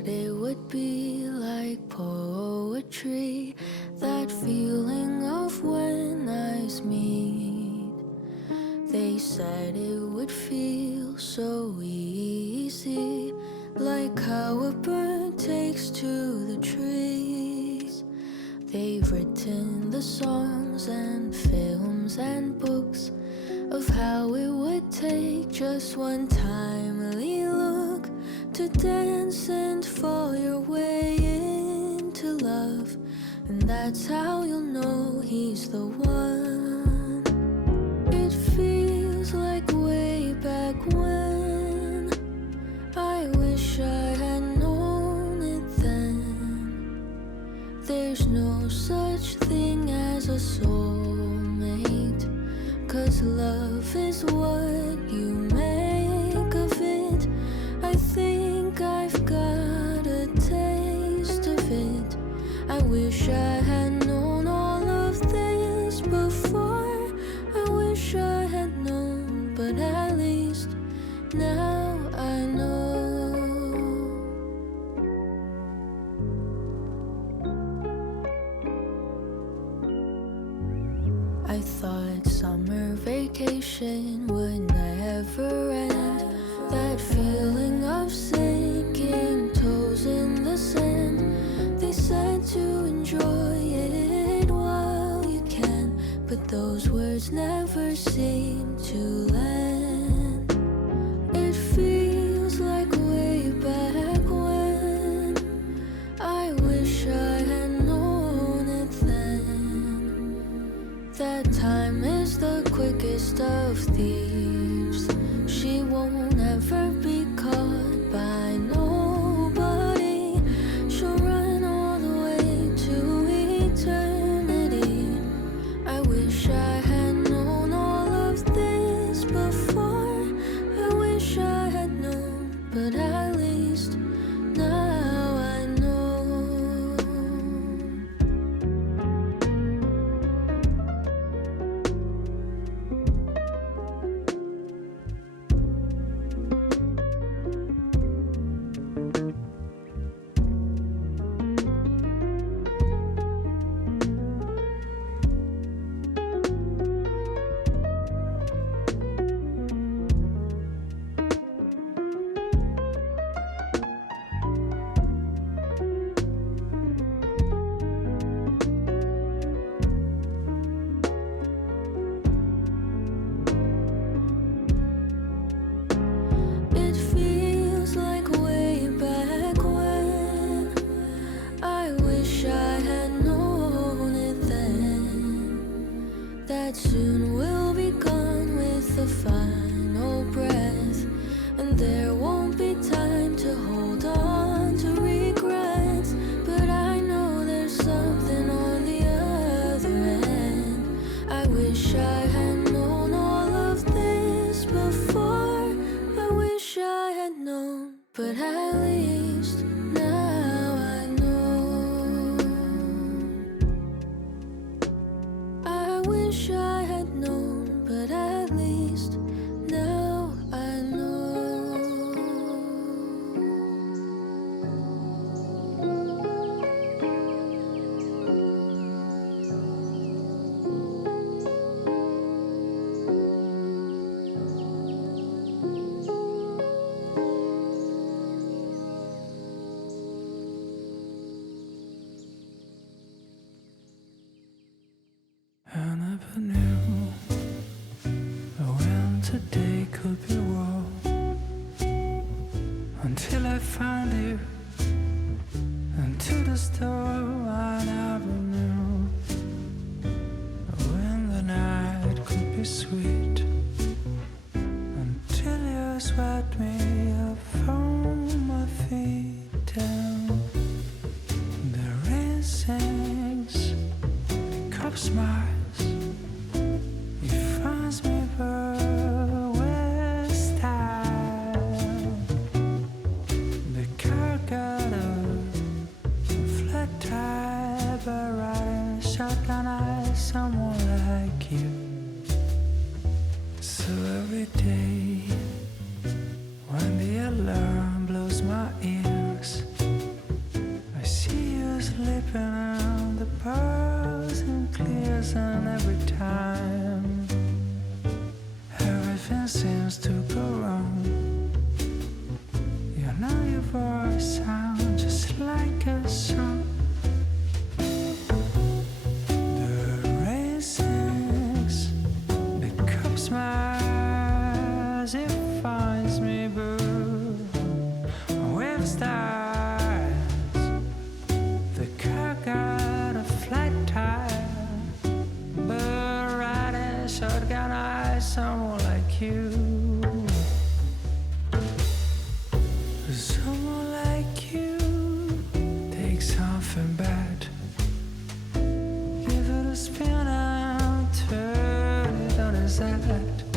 thought it would be like poetry, that feeling of when eyes meet. They said it would feel so easy, like how a bird takes to the trees. They've written the songs and films and books of how it would take just one timely look to dance and fall your way into love. And that's how you'll know he's the one. It feels like way back when. I wish I had known it then. There's no such thing as a soulmate, 'cause love is what you make of it. I think I've got a taste of it. I wish I had known all of this before. I wish I had known, but at least now I know. I thought summer vacation would never end. That feeling of sinking toes in the sand. They said to enjoy it while you can, but those words never seem to land. It feels like way back when. I wish I had known it then. That time is the quickest of thieves. She won't ever be caught by nobody. She'll run all the way to eternity. I wish I had known all of this before. I wish I had known, but at least now I know. It feels like way back when. I wish I had known it then. That soon we'll be gone with the final breath, and there won't be time to hold on to regrets. But I know there's something on the other end. I wish I had known all of this before. I wish I had known, but at least now I know. I wish I had known, but at least now I know. I never knew when today could be wrong, until I found you. And to the store I never knew when the night could be sweet, until you swept me up from my feet down. The rain sings, the cup smiles. He finds me with style. The car got a flat tire, but riding shotgun eyes someone like you. So every day when the alarm blows my ears, pulls and clears, and every time everything seems to go wrong. You know your voice sounds just like a song. The rain sings, the cup smiles, it finds me blue with stars. The car got a flat tire, but riding shotgun eyes, someone like you. Someone like you, take something bad, give it a spin and turn it on its head.